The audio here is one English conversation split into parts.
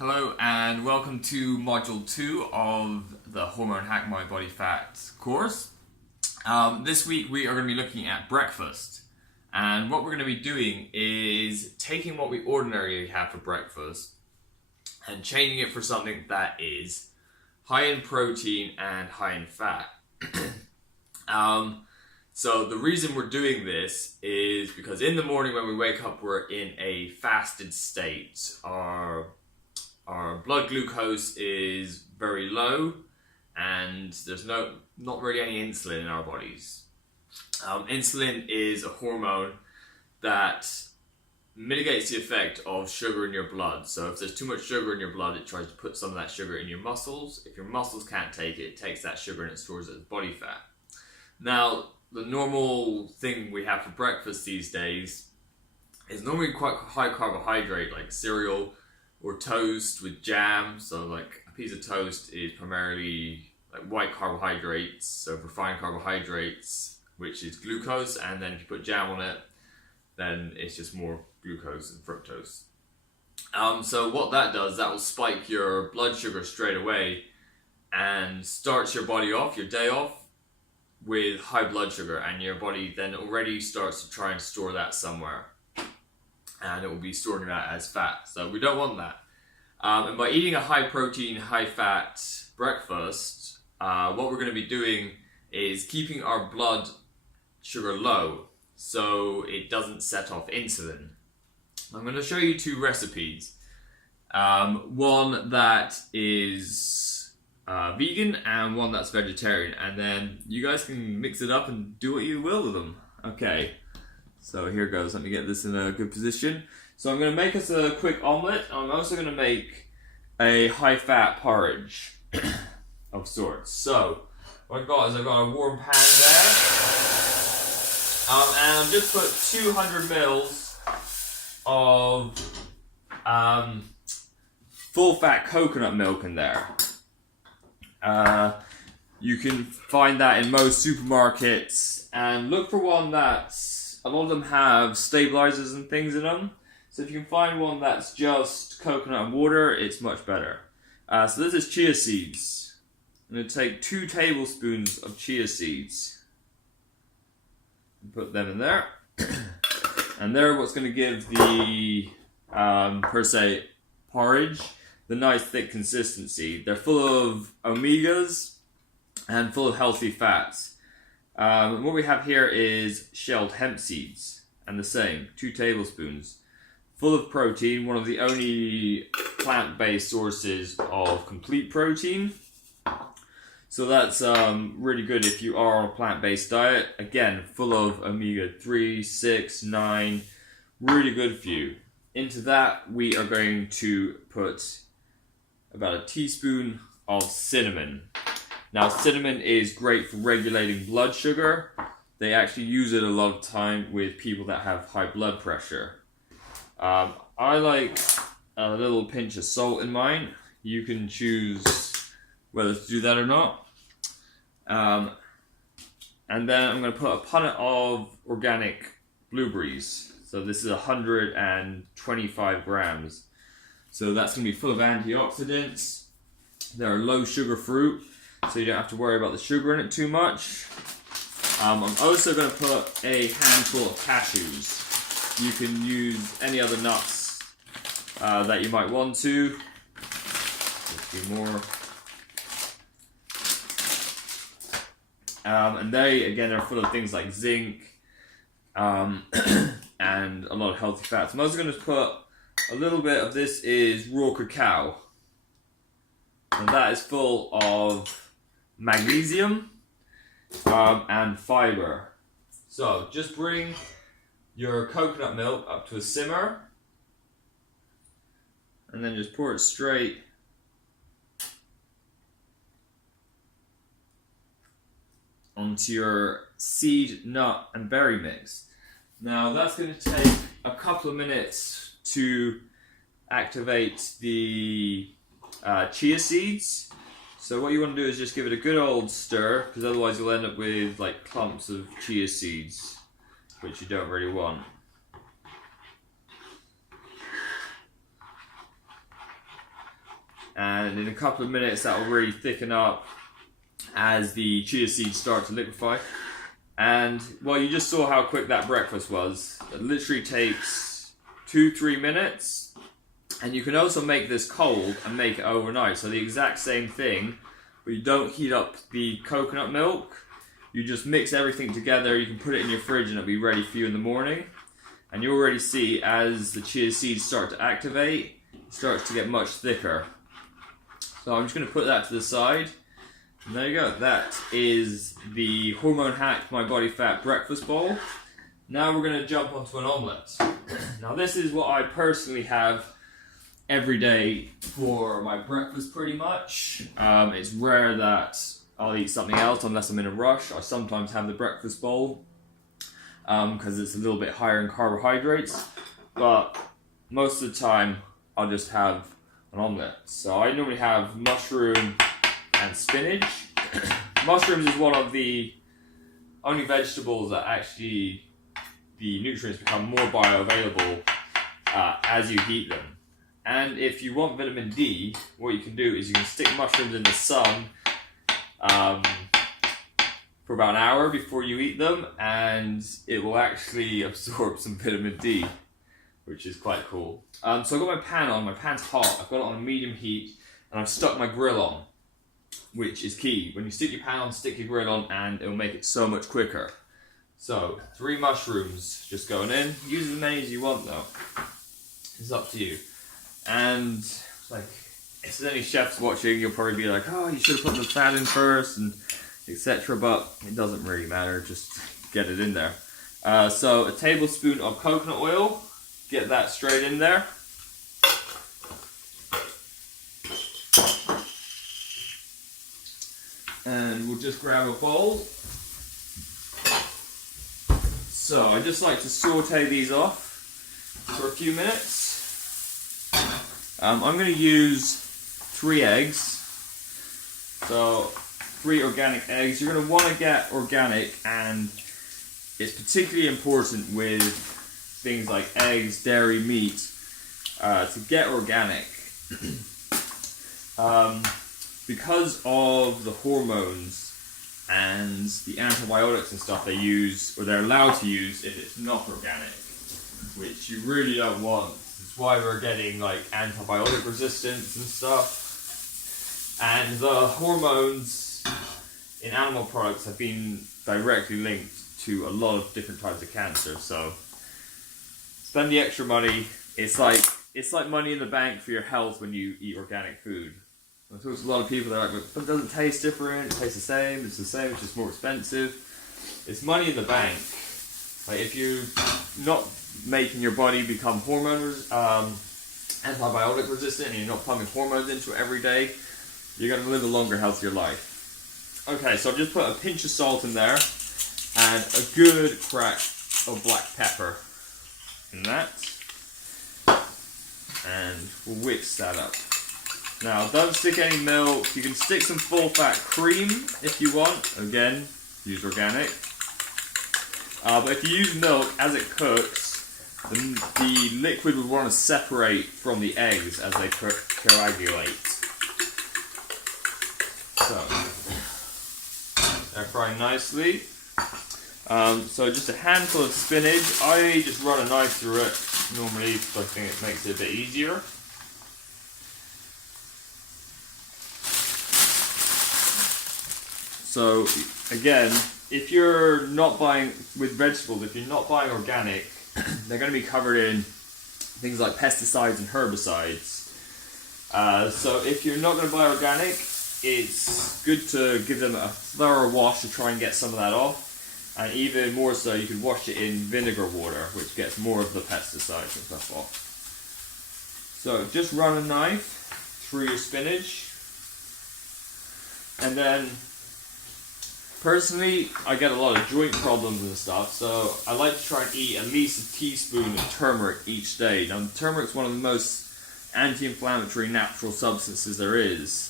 Hello and welcome to Module 2 of the Hormone Hack My Body Fat course. This week we are going to be looking at breakfast, and what we're going to be doing is taking what we ordinarily have for breakfast and changing it for something that is high in protein and high in fat. So the reason we're doing this is because in the morning when we wake up we're in a fasted state. Our blood glucose is very low and there's not really any insulin in our bodies. Insulin is a hormone that mitigates the effect of sugar in your blood. So if there's too much sugar in your blood, it tries to put some of that sugar in your muscles. If your muscles can't take it, it takes that sugar and it stores it as body fat. Now, the normal thing we have for breakfast these days is normally quite high carbohydrate, like cereal or toast with jam. So like a piece of toast is primarily like white carbohydrates, so refined carbohydrates, which is glucose, and then if you put jam on it, then it's just more glucose and fructose. So what that does, that will spike your blood sugar straight away and starts your body off, your day off, with high blood sugar, and your body then already starts to try and store that somewhere, and it will be storing that as fat. So we don't want that. And by eating a high protein, high fat breakfast, what we're going to be doing is keeping our blood sugar low so it doesn't set off insulin. I'm going to show you two recipes. One that is vegan and one that's vegetarian, and then you guys can mix it up and do what you will with them. Okay. So here goes, let me get this in a good position. So I'm going to make us a quick omelette. I'm also going to make a high-fat porridge of sorts. So what I've got is I've got a warm pan there. And I've just put 200 mils of full-fat coconut milk in there. You can find that in most supermarkets, and look for one that's, a lot of them have stabilizers and things in them. So if you can find one that's just coconut and water, it's much better. So this is chia seeds. I'm going to take 2 tablespoons of chia seeds and put them in there. And they're what's going to give the, per se, porridge the nice thick consistency. They're full of omegas and full of healthy fats. What we have here is shelled hemp seeds, and the same, 2 tablespoons. Full of protein, one of the only plant-based sources of complete protein. So that's really good if you are on a plant-based diet. Again, full of omega-3, 6, 9, really good for you. Into that, we are going to put about a teaspoon of cinnamon. Now, cinnamon is great for regulating blood sugar. They actually use it a lot of time with people that have high blood pressure. I like a little pinch of salt in mine. You can choose whether to do that or not. And then I'm going to put a punnet of organic blueberries. So this is 125 grams. So that's going to be full of antioxidants. They're a low sugar fruit, so you don't have to worry about the sugar in it too much. I'm also going to put a handful of cashews. You can use any other nuts that you might want to. A few more. And they, again, are full of things like zinc and a lot of healthy fats. I'm also going to put a little bit of this is raw cacao. And that is full of magnesium and fiber. So just bring your coconut milk up to a simmer and then just pour it straight onto your seed, nut and berry mix. Now that's going to take a couple of minutes to activate the chia seeds. So what you want to do is just give it a good old stir, because otherwise you'll end up with like clumps of chia seeds, which you don't really want. and in a couple of minutes that will really thicken up as the chia seeds start to liquefy. And well, you just saw how quick that breakfast was. It literally takes 2-3 minutes, and you can also make this cold and make it overnight. So the exact same thing, but you don't heat up the coconut milk. You just mix everything together. You can put it in your fridge and it'll be ready for you in the morning. And you already see as the chia seeds start to activate, it starts to get much thicker. So I'm just going to put that to the side. And there you go. That is the Hormone Hack My Body Fat breakfast bowl. Now we're going to jump onto an omelette. Now this is what I personally have every day for my breakfast pretty much. It's rare that I'll eat something else unless I'm in a rush. I sometimes have the breakfast bowl because it's a little bit higher in carbohydrates, but most of the time I'll just have an omelette. So I normally have mushroom and spinach. Mushrooms is one of the only vegetables that actually the nutrients become more bioavailable as you heat them. And if you want vitamin D, what you can do is you can stick mushrooms in the sun for about an hour before you eat them, and it will actually absorb some vitamin D, which is quite cool. So I've got my pan on, my pan's hot, I've got it on a medium heat, and I've stuck my grill on, which is key. When you stick your pan on, stick your grill on, and it'll make it so much quicker. So, 3 mushrooms just going in. Use as many as you want though. It's up to you. And, like, if there's any chefs watching, you'll probably be like, oh, you should have put the fat in first, and etc. But it doesn't really matter, just get it in there. So, a tablespoon of coconut oil. Get that straight in there. And we'll just grab a bowl. So I just like to saute these off for a few minutes. I'm going to use 3 eggs. So 3 organic eggs. You're going to want to get organic, and it's particularly important with things like eggs, dairy, meat, to get organic. Because of the hormones and the antibiotics and stuff they use, or they're allowed to use if it's not organic, which you really don't want. That's why we're getting like antibiotic resistance and stuff. And the hormones in animal products have been directly linked to a lot of different types of cancer. So spend the extra money. It's like money in the bank for your health when you eat organic food. I talk to a lot of people that are like, but it doesn't taste different, it tastes the same, it's just more expensive. It's money in the bank. Like, if you're not making your body become antibiotic resistant, and you're not pumping hormones into it every day, you're going to live a longer, healthier life. Okay, so I've just put a pinch of salt in there, and a good crack of black pepper in that. And we'll whisk that up. Now, don't stick any milk. You can stick some full-fat cream if you want. Again, use organic. But if you use milk, as it cooks, the liquid would want to separate from the eggs as they coagulate. So, they're frying nicely. So just a handful of spinach. I just run a knife through it normally because I think it makes it a bit easier. So again, if you're not buying with vegetables, if you're not buying organic, they're going to be covered in things like pesticides and herbicides. So if you're not going to buy organic, it's good to give them a thorough wash to try and get some of that off. And even more so, you can wash it in vinegar water, which gets more of the pesticides and stuff off. So just run a knife through your spinach. And then, personally, I get a lot of joint problems and stuff, so I like to try and eat at least a teaspoon of turmeric each day. Now, turmeric is one of the most anti-inflammatory natural substances there is.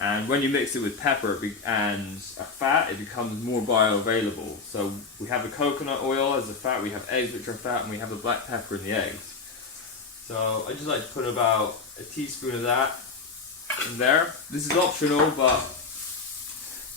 And when you mix it with pepper and a fat, it becomes more bioavailable. So we have the coconut oil as a fat, we have eggs which are fat, and we have the black pepper in the eggs. So I just like to put about a teaspoon of that in there. This is optional, but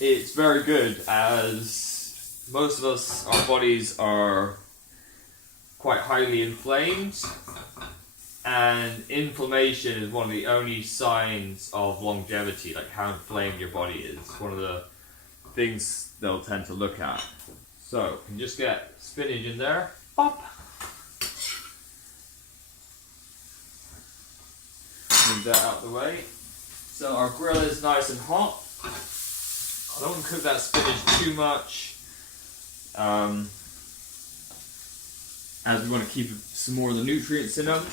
it's very good, as most of us, our bodies are quite highly inflamed, and inflammation is one of the only signs of longevity, like how inflamed your body is. One of the things they'll tend to look at. So you can just get spinach in there. Pop. Move that out of the way. So our grill is nice and hot. I don't want to cook that spinach too much, as we want to keep some more of the nutrients in them.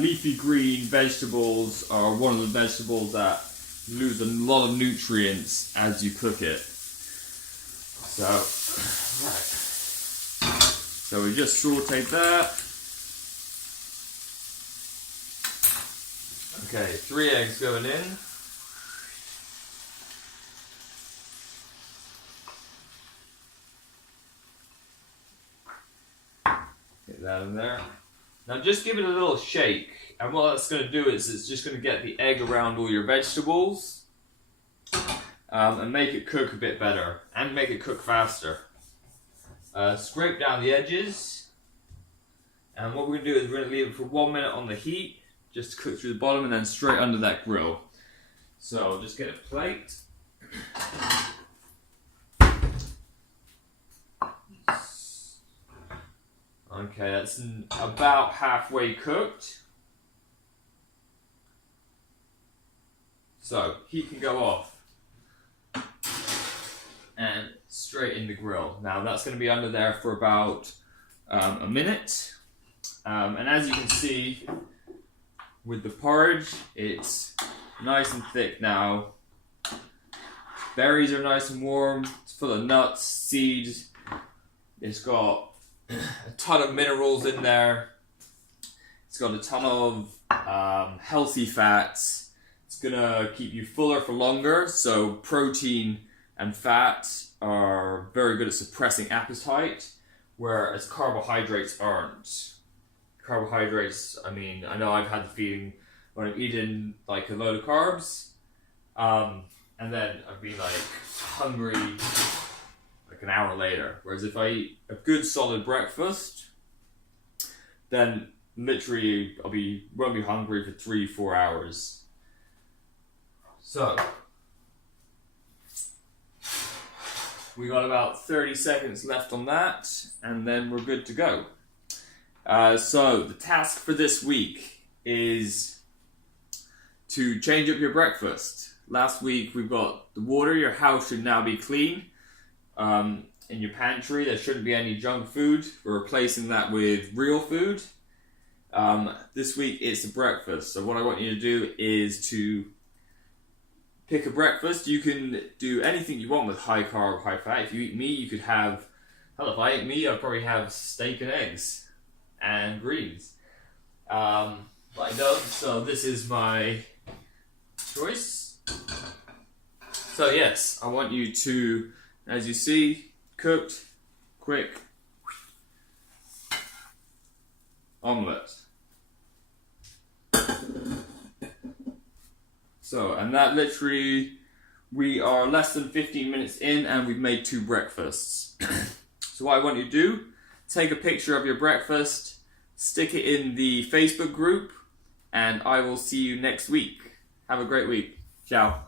Leafy green vegetables are one of the vegetables that lose a lot of nutrients as you cook it. So, right. So we just sauteed that. Okay, 3 eggs going in. Get that in there. Now just give it a little shake, and what that's going to do is it's just going to get the egg around all your vegetables, and make it cook a bit better, and make it cook faster. Scrape down the edges, and what we're going to do is we're going to leave it for 1 minute on the heat, just to cook through the bottom, and then straight under that grill. So just get a plate. Okay, that's about halfway cooked. So, heat can go off. And straight in the grill. Now that's going to be under there for about a minute. And as you can see, with the porridge, it's nice and thick now. Berries are nice and warm. It's full of nuts, seeds. It's got a ton of minerals in there. It's got a ton of healthy fats. It's gonna keep you fuller for longer. So protein and fat are very good at suppressing appetite, whereas carbohydrates aren't. Carbohydrates, I mean, I know I've had the feeling when I'm eating like a load of carbs, and then I'd be like hungry like an hour later. Whereas if I eat a good solid breakfast, then literally won't be hungry for 3-4 hours. So we got about 30 seconds left on that, and then we're good to go. So the task for this week is to change up your breakfast. Last week we've got the water. Your house should now be clean. In your pantry there shouldn't be any junk food. We're replacing that with real food. This week it's the breakfast. So what I want you to do is to pick a breakfast. You can do anything you want with high carb, high fat. If you eat meat, you could have, hell, if I ate meat, I'd probably have steak and eggs and greens. But I don't, so this is my choice. So yes, I want you to, as you see, cooked, quick omelette. So, and that literally, we are less than 15 minutes in and we've made 2 breakfasts. So what I want you to do, take a picture of your breakfast, stick it in the Facebook group, and I will see you next week. Have a great week. Ciao.